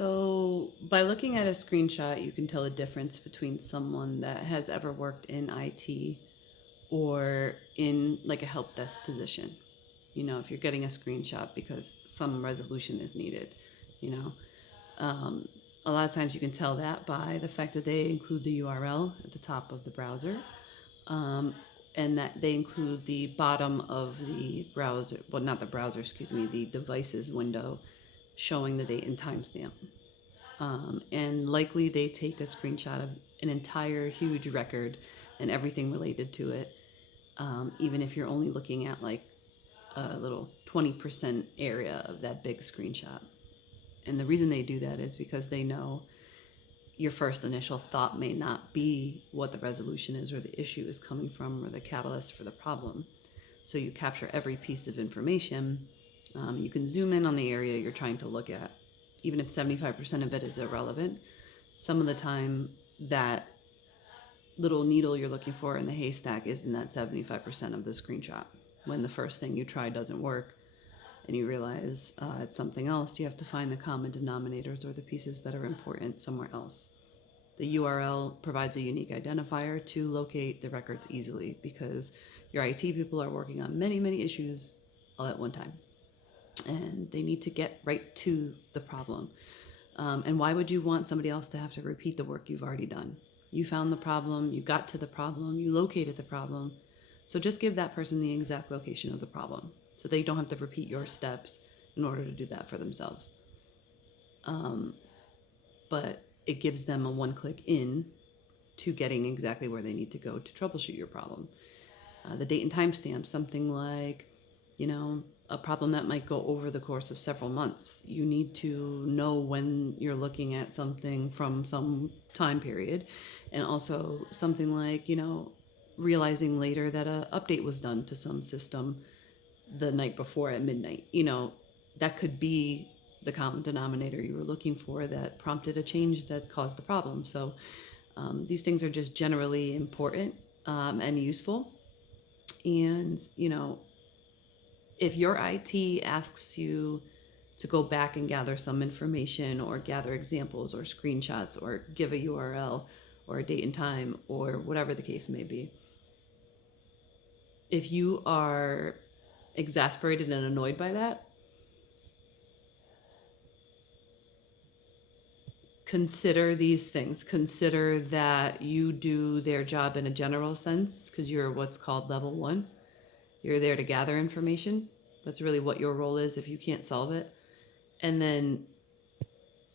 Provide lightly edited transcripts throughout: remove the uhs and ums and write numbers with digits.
So, by looking at a screenshot, you can tell the difference between someone that has ever worked in IT or in like a help desk position. If you're getting a screenshot because some resolution is needed, you know, um, a lot of times you can tell that by the fact that they include the URL at the top of the browser, um, and that they include the bottom of the browser, well, not the browser, excuse me, the devices window showing the date and timestamp. And likely they take a screenshot of an entire huge record and everything related to it, even if you're only looking at like a little 20% area of that big screenshot. And the reason they do that is because they know your first initial thought may not be what the resolution is or the issue is coming from or the catalyst for the problem. So you capture every piece of information. You can zoom in on the area you're trying to look at, even if 75% of it is irrelevant. Some of the time, that little needle you're looking for in the haystack is in that 75% of the screenshot. When the first thing you try doesn't work and you realize it's something else, you have to find the common denominators or the pieces that are important somewhere else. The URL provides a unique identifier to locate the records easily because your IT people are working on many, many issues all at one time. And they need to get right to the problem. And why would you want somebody else to have to repeat the work you've already done? You found the problem, you got to the problem, you located the problem. So just give that person the exact location of the problem so they don't have to repeat your steps in order to do that for themselves. But it gives them a one-click in to getting exactly where they need to go to troubleshoot your problem. The date and timestamp, something like, a problem that might go over the course of several months. You need to know when you're looking at something from some time period. And also something like, realizing later that an update was done to some system the night before at midnight. That could be the common denominator you were looking for that prompted a change that caused the problem. So these things are just generally important and useful. And, if your IT asks you to go back and gather some information or gather examples or screenshots or give a URL or a date and time or whatever the case may be, if you are exasperated and annoyed by that, consider these things. Consider that you do their job in a general sense because you're what's called level 1. You're there to gather information. That's really what your role is if you can't solve it. And then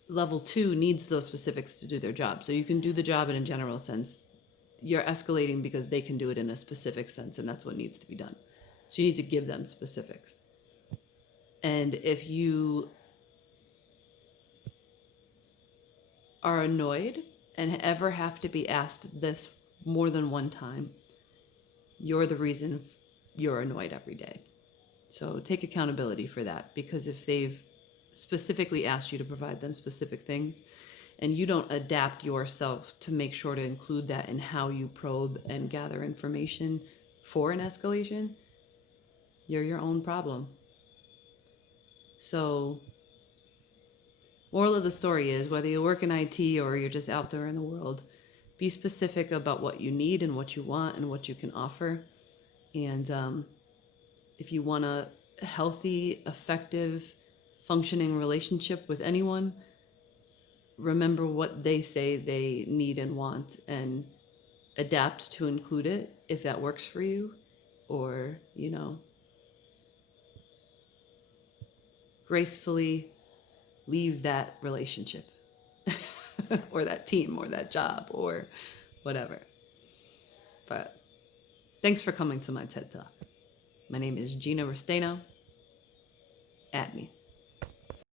level 2 needs those specifics to do their job. So you can do the job in a general sense. You're escalating because they can do it in a specific sense, and that's what needs to be done. So you need to give them specifics. And if you are annoyed and ever have to be asked this more than one time, you're the reason you're annoyed every day. So take accountability for that, because if they've specifically asked you to provide them specific things and you don't adapt yourself to make sure to include that in how you probe and gather information for an escalation, you're your own problem. So moral of the story is, whether you work in IT or you're just out there in the world, be specific about what you need and what you want and what you can offer. And if you want a healthy, effective, functioning relationship with anyone, remember what they say they need and want and adapt to include it if that works for you, or, gracefully leave that relationship or that team or that job or whatever. But thanks for coming to my TED Talk. My name is Gina Restaino. Add me.